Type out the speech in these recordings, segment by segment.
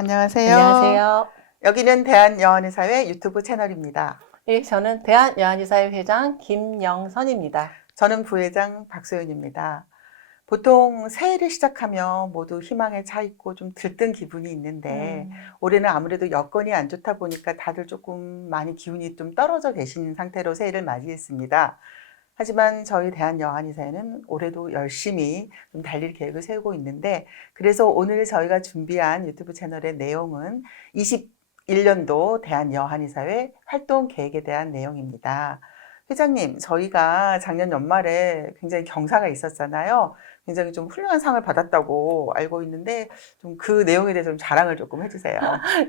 안녕하세요. 안녕하세요. 여기는 대한여한의사회 유튜브 채널입니다. 예, 저는 대한여한의사회 회장 김영선입니다. 저는 부회장 박소연입니다. 보통 새해를 시작하면 모두 희망에 차 있고 좀 들뜬 기분이 있는데 올해는 아무래도 여건이 안 좋다 보니까 다들 조금 많이 기운이 좀 떨어져 계신 상태로 새해를 맞이했습니다. 하지만 저희 대한여한의사회는 올해도 열심히 좀 달릴 계획을 세우고 있는데, 그래서 오늘 저희가 준비한 유튜브 채널의 내용은 21년도 대한여한의사회 활동 계획에 대한 내용입니다. 회장님, 저희가 작년 연말에 굉장히 경사가 있었잖아요. 굉장히 좀 훌륭한 상을 받았다고 알고 있는데 좀 그 내용에 대해서 좀 자랑을 조금 해주세요.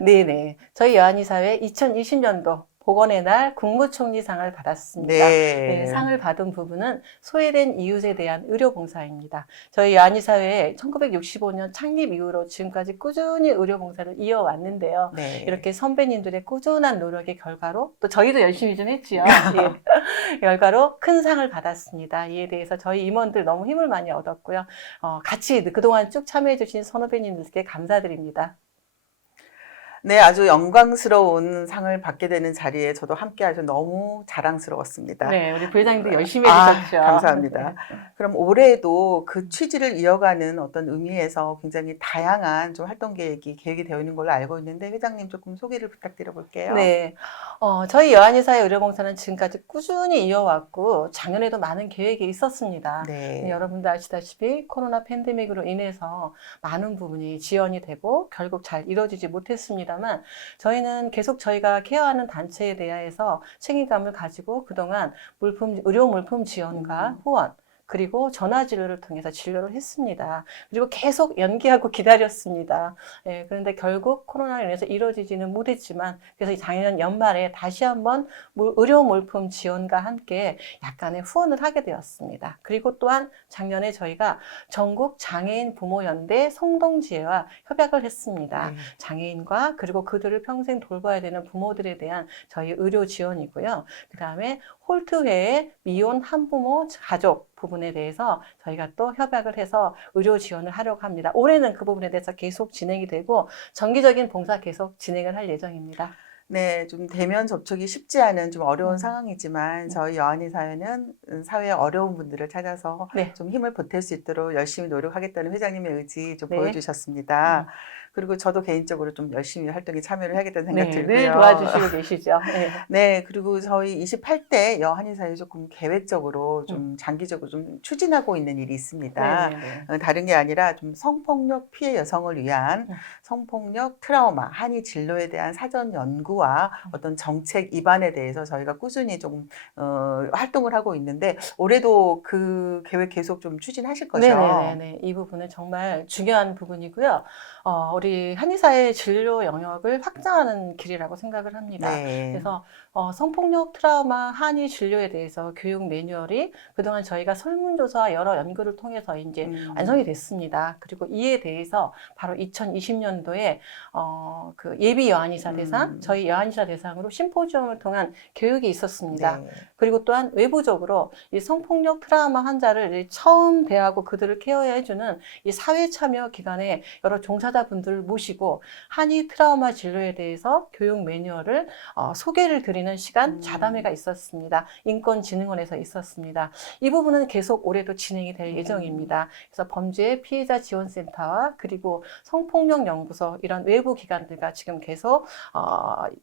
네네. 저희 여한의사회 2020년도 복원의 날 국무총리상을 받았습니다. 네, 네. 상을 받은 부분은 소외된 이웃에 대한 의료봉사입니다. 저희 여한의사회 1965년 창립 이후로 지금까지 꾸준히 의료봉사를 이어왔는데요. 네. 이렇게 선배님들의 꾸준한 노력의 결과로 또 저희도 열심히 좀 했지요. 예. 결과로 큰 상을 받았습니다. 이에 대해서 저희 임원들 너무 힘을 많이 얻었고요. 같이 그동안 쭉 참여해주신 선후배님들께 감사드립니다. 네, 아주 영광스러운 상을 받게 되는 자리에 저도 함께 하셔서 너무 자랑스러웠습니다. 네, 우리 부회장님도 열심히 해주셨죠. 감사합니다. 그럼 올해도 그 취지를 이어가는 어떤 의미에서 굉장히 다양한 좀 활동 계획이 되어 있는 걸로 알고 있는데, 회장님 조금 소개를 부탁드려 볼게요. 네, 저희 여한의사회 의료봉사는 지금까지 꾸준히 이어왔고 작년에도 많은 계획이 있었습니다. 네. 여러분도 아시다시피 코로나 팬데믹으로 인해서 많은 부분이 지연이 되고 결국 잘 이루어지지 못했습니다만 저희는 계속 저희가 케어하는 단체에 대해서 책임감을 가지고 그동안 의료 물품 지원과 후원 그리고 전화 진료를 통해서 진료를 했습니다. 그리고 계속 연기하고 기다렸습니다. 예, 그런데 결국 코로나로 인해서 이루어지지는 못했지만 그래서 작년 연말에 다시 한번 의료 물품 지원과 함께 약간의 후원을 하게 되었습니다. 그리고 또한 작년에 저희가 전국 장애인 부모연대 성동지회와 협약을 했습니다. 네. 장애인과 그리고 그들을 평생 돌봐야 되는 부모들에 대한 저희 의료 지원이고요. 그 다음에 홀트회의 미혼 한부모 가족 부분에 대해서 저희가 또 협약을 해서 의료 지원을 하려고 합니다. 올해는 그 부분에 대해서 계속 진행이 되고 정기적인 봉사 계속 진행을 할 예정입니다. 네, 좀 대면 접촉이 쉽지 않은 좀 어려운 음. 상황이지만 저희 여한의 사회는 사회의 어려운 분들을 찾아서 네. 좀 힘을 보탤 수 있도록 열심히 노력하겠다는 회장님의 의지 좀 네. 보여주셨습니다. 그리고 저도 개인적으로 좀 열심히 활동에 참여를 해야겠다는 생각 네, 늘 들고요. 도와주시고 계시죠. 네. 네, 그리고 저희 28대 여한의 사회 조금 계획적으로 좀 장기적으로 좀 추진하고 있는 일이 있습니다. 네네네. 다른 게 아니라 좀 성폭력 피해 여성을 위한 성폭력 트라우마, 한이 진로에 대한 사전 연구와 어떤 정책 입안에 대해서 저희가 꾸준히 좀 활동을 하고 있는데 올해도 그 계획 계속 좀 추진하실 거죠? 네네네네. 이 부분은 정말 중요한 부분이고요. 우리 한의사의 진료 영역을 확장하는 길이라고 생각을 합니다. 네. 그래서 성폭력 트라우마 한의 진료에 대해서 교육 매뉴얼이 그동안 저희가 설문조사와 여러 연구를 통해서 이제 완성이 됐습니다. 그리고 이에 대해서 바로 2020년도에 그 예비 여한의사 대상, 저희 여한의사 대상으로 심포지엄을 통한 교육이 있었습니다. 네. 그리고 또한 외부적으로 이 성폭력 트라우마 환자를 처음 대하고 그들을 케어해주는 이 사회 참여 기관에 여러 종사자분들을 모시고 한의 트라우마 진료에 대해서 교육 매뉴얼을 소개를 드리는 시간 자담회가 있었습니다. 인권진흥원에서 있었습니다. 이 부분은 계속 올해도 진행이 될 예정입니다. 그래서 범죄 피해자 지원센터와 그리고 성폭력 연구소 이런 외부 기관들과 지금 계속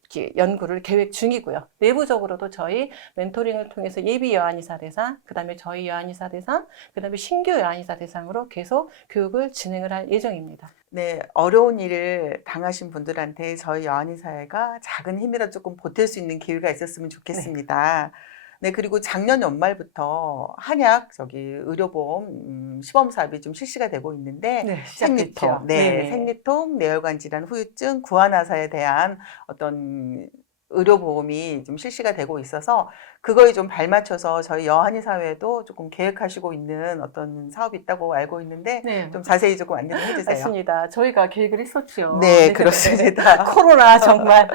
이렇게 연구를 계획 중이고요. 내부적으로도 저희 멘토링을 통해서 예비 여한의사 대상, 그 다음에 저희 여한의사 대상, 그 다음에 신규 여한의사 대상으로 계속 교육을 진행을 할 예정입니다. 네, 어려운 일을 당하신 분들한테 저희 여한의 사회가 작은 힘이라도 조금 보탤 수 있는 기회가 있었으면 네. 좋겠습니다. 네, 그리고 작년 연말부터 한약 의료보험 시범 사업이 좀 실시가 되고 있는데 네, 생리통, 시작됐죠. 네, 네네. 생리통, 뇌혈관 질환, 후유증, 구안화사에 대한 어떤 의료보험이 좀 실시가 되고 있어서 그거에 좀 발맞춰서 저희 여한의 사회도 조금 계획하시고 있는 어떤 사업이 있다고 알고 있는데 네. 좀 자세히 조금 안내 좀 해주세요. 맞습니다. 저희가 계획을 했었죠. 네, 그렇습니다. 코로나 정말.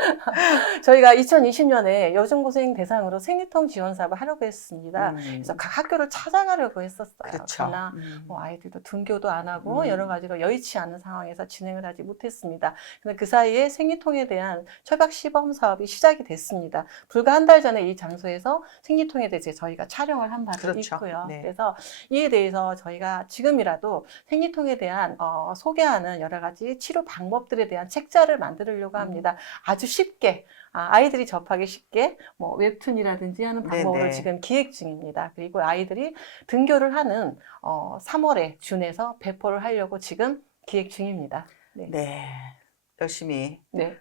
저희가 2020년에 여중고생 대상으로 생리통 지원 사업을 하려고 했습니다. 그래서 각 학교를 찾아가려고 했었어요. 그렇죠. 그러나 뭐 아이들도 등교도 안 하고 여러 가지로 여의치 않은 상황에서 진행을 하지 못했습니다. 근데 그 사이에 생리통에 대한 철학 시범 사업이 시작이 됐습니다. 불과 한 달 전에 이 장소에서 생리통에 대해서 저희가 촬영을 한 바도 그렇죠. 있고요. 네. 그래서 이에 대해서 저희가 지금이라도 생리통에 대한 소개하는 여러 가지 치료 방법들에 대한 책자를 만들려고 합니다. 아주 쉽게 아이들이 접하기 쉽게 뭐 웹툰이라든지 하는 방법으로 네네. 지금 기획 중입니다. 그리고 아이들이 등교를 하는 3월에 준해서 배포를 하려고 지금 기획 중입니다. 네. 네. 열심히. 네.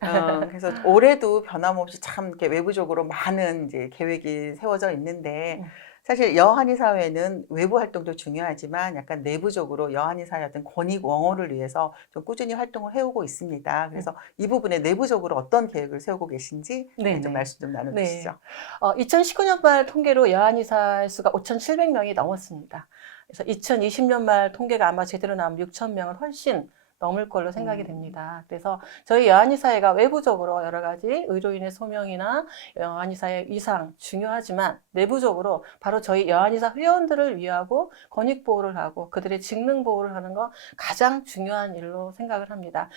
그래서 올해도 변함없이 참 이렇게 외부적으로 많은 이제 계획이 세워져 있는데 사실 여한의 사회는 외부 활동도 중요하지만 약간 내부적으로 여한의 사회 어떤 권익 옹호를 위해서 좀 꾸준히 활동을 해오고 있습니다. 그래서 이 부분에 내부적으로 어떤 계획을 세우고 계신지 네, 좀 네. 말씀 좀 나눠주시죠. 네. 2019년 말 통계로 여한의사 수가 5,700명이 넘었습니다. 그래서 2020년 말 통계가 아마 제대로 나오면 6,000명을 훨씬 넘을 걸로 생각이 됩니다. 그래서 저희 여한의사회가 외부적으로 여러 가지 의료인의 소명이나 여한의사회 위상 중요하지만 내부적으로 바로 저희 여한의사 회원들을 위하고 권익보호를 하고 그들의 직능보호를 하는 거 가장 중요한 일로 생각을 합니다.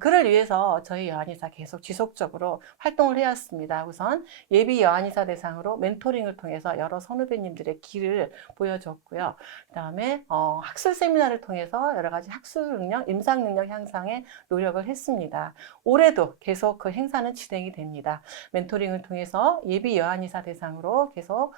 그를 위해서 저희 여한의사 계속 지속적으로 활동을 해왔습니다. 우선 예비 여한의사 대상으로 멘토링을 통해서 여러 선후배님들의 길을 보여줬고요. 그 다음에 학술 세미나를 통해서 여러 가지 학술 능력, 임상 능력 향상에 노력을 했습니다. 올해도 계속 그 행사는 진행이 됩니다. 멘토링을 통해서 예비 여한의사 대상으로 계속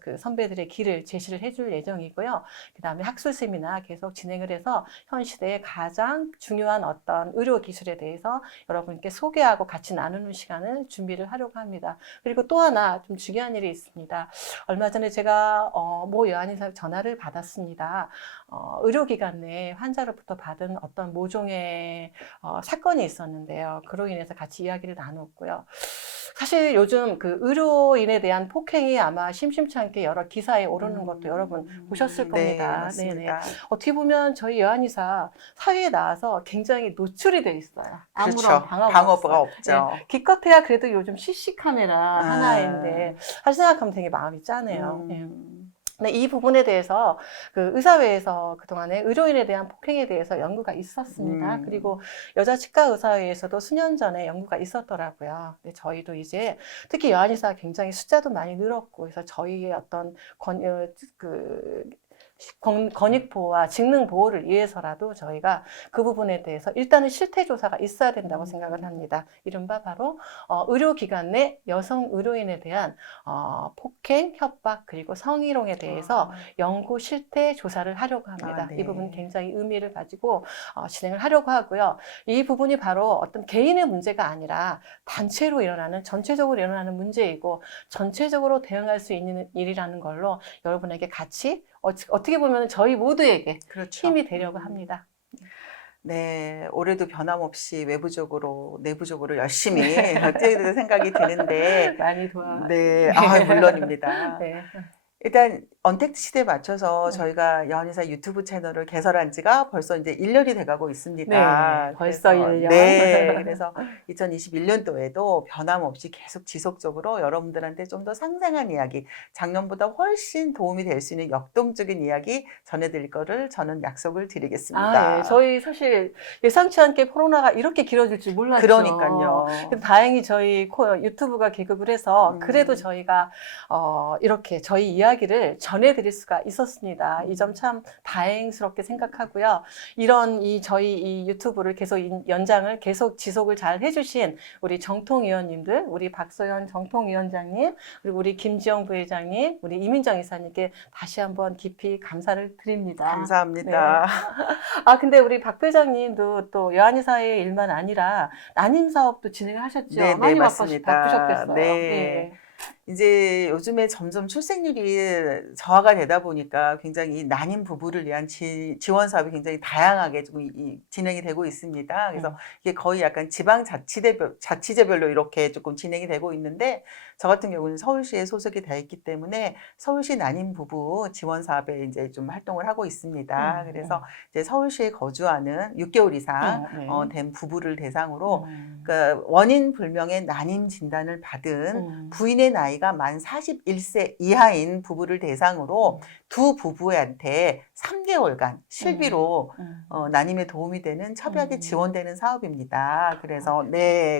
그 선배들의 길을 제시를 해줄 예정이고요. 그 다음에 학술 세미나 계속 진행을 해서 현 시대에 가장 중요한 어떤 의료 기술에 대해서 여러분께 소개하고 같이 나누는 시간을 준비를 하려고 합니다. 그리고 또 하나 좀 중요한 일이 있습니다. 얼마 전에 제가 모 여한의사 전화를 받았습니다. 의료기관 내 환자로부터 받은 어떤 모종의 사건이 있었는데요. 그로 인해서 같이 이야기를 나눴고요. 사실 요즘 그 의료인에 대한 폭행이 아마 심심치 않게 여러 기사에 오르는 것도 여러분 보셨을 겁니다. 네, 맞습니다. 어떻게 보면 저희 여한의사 사회에 나와서 굉장히 노출이 돼 있어요. 아무런 그렇죠. 방어가 없죠. 네, 기껏해야 그래도 요즘 CC 카메라 하나인데 사실 생각하면 되게 마음이 짠해요. 네, 이 부분에 대해서 그 의사회에서 그동안에 의료인에 대한 폭행에 대해서 연구가 있었습니다. 그리고 여자 치과 의사회에서도 수년 전에 연구가 있었더라고요. 근데 저희도 이제 특히 여한의사가 굉장히 숫자도 많이 늘었고 그래서 저희의 어떤 권익보호와 직능보호를 위해서라도 저희가 그 부분에 대해서 일단은 실태조사가 있어야 된다고 생각을 합니다. 이른바 바로 의료기관 내 여성 의료인에 대한 폭행, 협박 그리고 성희롱에 대해서 연구 실태조사를 하려고 합니다. 네. 이 부분 굉장히 의미를 가지고 진행을 하려고 하고요. 이 부분이 바로 어떤 개인의 문제가 아니라 단체로 일어나는 전체적으로 일어나는 문제이고 전체적으로 대응할 수 있는 일이라는 걸로 여러분에게 같이 어떻게 보면 저희 모두에게 그렇죠. 힘이 되려고 합니다. 네, 올해도 변함없이 외부적으로, 내부적으로 열심히 뛰어야 될 생각이 드는데, 많이 도와. 네, 물론입니다. 네. 일단 언택트 시대에 맞춰서 저희가 여한의사 유튜브 채널을 개설한 지가 벌써 이제 1년이 돼가고 있습니다. 네, 벌써 1년. 네, 그래서 2021년도에도 변함없이 계속 지속적으로 여러분들한테 좀 더 상생한 이야기, 작년보다 훨씬 도움이 될 수 있는 역동적인 이야기 전해드릴 거를 저는 약속을 드리겠습니다. 네. 저희 사실 예상치 않게 코로나가 이렇게 길어질 줄 몰랐죠. 그러니까요. 근데 다행히 저희 유튜브가 개국을 해서 그래도 저희가 이렇게 저희 이야기를 전해드릴 수가 있었습니다. 이 점 참 다행스럽게 생각하고요. 이런 저희 이 유튜브를 계속 연장을 계속 지속을 잘 해주신 우리 정통위원님들, 우리 박소연 정통위원장님, 그리고 우리 김지영 부회장님, 우리 이민정 이사님께 다시 한번 깊이 감사를 드립니다. 감사합니다. 네. 근데 우리 박 부회장님도 또 여한의사의 일만 아니라 난임 사업도 진행을 하셨죠. 네, 많이 맞습니다. 바쁘셨겠어요. 네. 이제 요즘에 점점 출생률이 저하가 되다 보니까 굉장히 이 난임 부부를 위한 지원 사업이 굉장히 다양하게 좀 진행이 되고 있습니다. 그래서 이게 거의 약간 자치제별로 이렇게 조금 진행이 되고 있는데 저 같은 경우는 서울시에 소속이 되어 있기 때문에 서울시 난임 부부 지원 사업에 이제 좀 활동을 하고 있습니다. 그래서 이제 서울시에 거주하는 6개월 이상 네. 된 부부를 대상으로 음. 그러니까 원인 불명의 난임 진단을 받은 부인의 나이가 만 41세 이하인 부부를 대상으로 두 부부한테 3개월간 실비로 난임에 도움이 되는 첩약이 지원되는 사업입니다. 그래서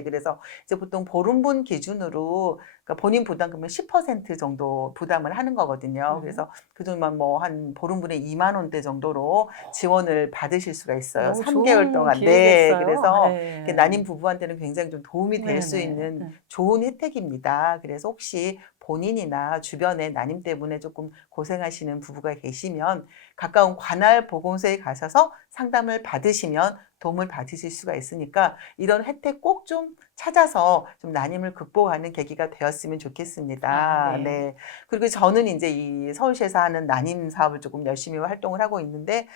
그래서 이제 보통 보름분 기준으로 그러니까 본인 부담금의 10% 정도 부담을 하는 거거든요. 그래서 그동안 뭐 한 보름분에 2만 원대 정도로 지원을 받으실 수가 있어요. 너무 3개월 좋은 동안. 기회겠어요. 그래서 네. 이렇게 난임 부부한테는 굉장히 좀 도움이 될 수 네네. 있는 좋은 혜택입니다. 그래서 혹시 본인이나 주변에 난임 때문에 조금 고생하시는 부부가 계시면 가까운 관할 보건소에 가셔서 상담을 받으시면 도움을 받으실 수가 있으니까 이런 혜택 꼭 좀 찾아서 좀 난임을 극복하는 계기가 되었으면 좋겠습니다. 네. 그리고 저는 이제 이 서울시에서 하는 난임 사업을 조금 열심히 활동을 하고 있는데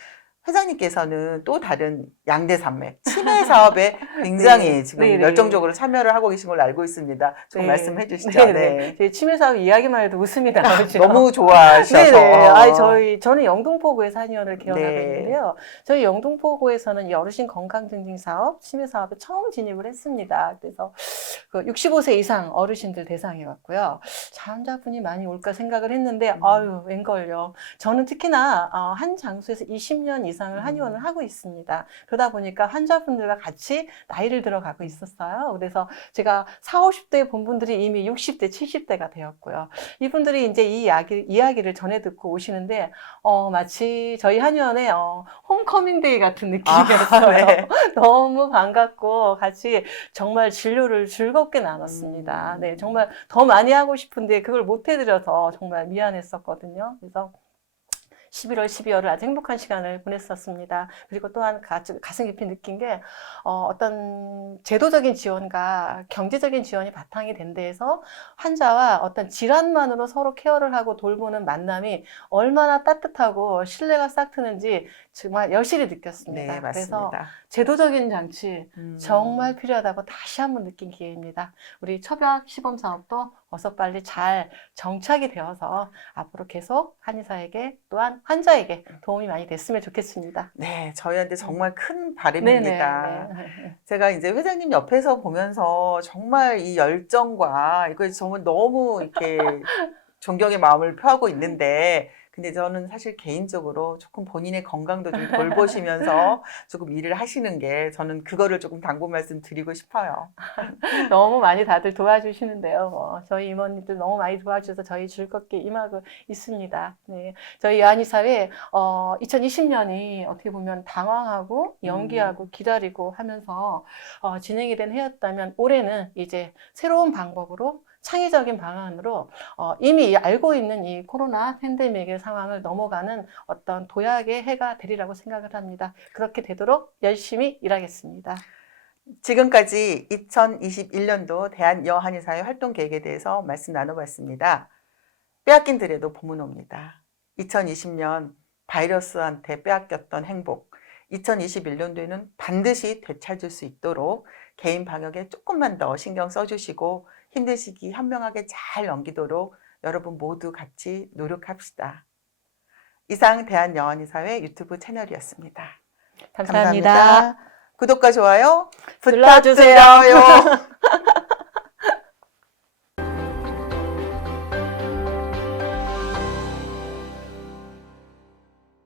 회장님께서는 또 다른 양대산맥 치매 사업에 굉장히 지금 네네. 열정적으로 참여를 하고 계신 걸로 알고 있습니다. 조금 말씀해 주시죠. 네네. 제 치매 사업 이야기만 해도 웃음이 나오죠. 너무 좋아하셔서. 네네. 아니, 저는 영등포구에서 한의원을 개원하고 네. 있는데요. 저희 영등포구에서는 이 어르신 건강증진 사업, 치매 사업에 처음 진입을 했습니다. 그래서 그 65세 이상 어르신들 대상해 왔고요. 자원자분이 많이 올까 생각을 했는데, 아유, 웬걸요. 저는 특히나 한 장소에서 20년 이상을 한의원을 하고 있습니다. 그러다 보니까 환자분들과 같이 나이를 들어가고 있었어요. 그래서 제가 40, 50대 본 분들이 이미 60대, 70대가 되었고요. 이분들이 이제 이 이야기를 전해 듣고 오시는데, 마치 저희 한의원의 홈커밍데이 같은 느낌이었어요. 네. 너무 반갑고 같이 정말 진료를 즐겁게 나눴습니다. 네, 정말 더 많이 하고 싶은데 그걸 못 해드려서 정말 미안했었거든요. 그래서 11월, 12월을 아주 행복한 시간을 보냈었습니다. 그리고 또한 가슴 깊이 느낀 게 어떤 제도적인 지원과 경제적인 지원이 바탕이 된 데에서 환자와 어떤 질환만으로 서로 케어를 하고 돌보는 만남이 얼마나 따뜻하고 신뢰가 싹 트는지 정말 여실히 느꼈습니다. 네, 그래서 맞습니다. 제도적인 장치 정말 필요하다고 다시 한번 느낀 기회입니다. 우리 첩약 시범 사업도 어서 빨리 잘 정착이 되어서 앞으로 계속 한의사에게 또한 환자에게 도움이 많이 됐으면 좋겠습니다. 네, 저희한테 정말 큰 바람입니다. 네네. 제가 이제 회장님 옆에서 보면서 정말 이 열정과 이거 정말 너무 이렇게 존경의 마음을 표하고 있는데, 근데 저는 사실 개인적으로 조금 본인의 건강도 좀 돌보시면서 조금 일을 하시는 게 저는 그거를 조금 당부 말씀 드리고 싶어요. 너무 많이 다들 도와주시는데요. 저희 임원님들 너무 많이 도와주셔서 저희 즐겁게 임하고 있습니다. 네. 저희 한의사회 2020년이 어떻게 보면 당황하고 연기하고 기다리고 하면서 진행이 된 해였다면 올해는 이제 새로운 방법으로 창의적인 방안으로 이미 알고 있는 이 코로나 팬데믹의 상황을 넘어가는 어떤 도약의 해가 되리라고 생각을 합니다. 그렇게 되도록 열심히 일하겠습니다. 지금까지 2021년도 대한여한의사회 활동 계획에 대해서 말씀 나눠봤습니다. 빼앗긴 들에도 봄은 옵니다. 2020년 바이러스한테 빼앗겼던 행복, 2021년도에는 반드시 되찾을 수 있도록 개인 방역에 조금만 더 신경 써주시고 힘든 시기 현명하게 잘 넘기도록 여러분 모두 같이 노력합시다. 이상 대한여한의사회 유튜브 채널이었습니다. 감사합니다. 구독과 좋아요 눌러주세요. 부탁드려요.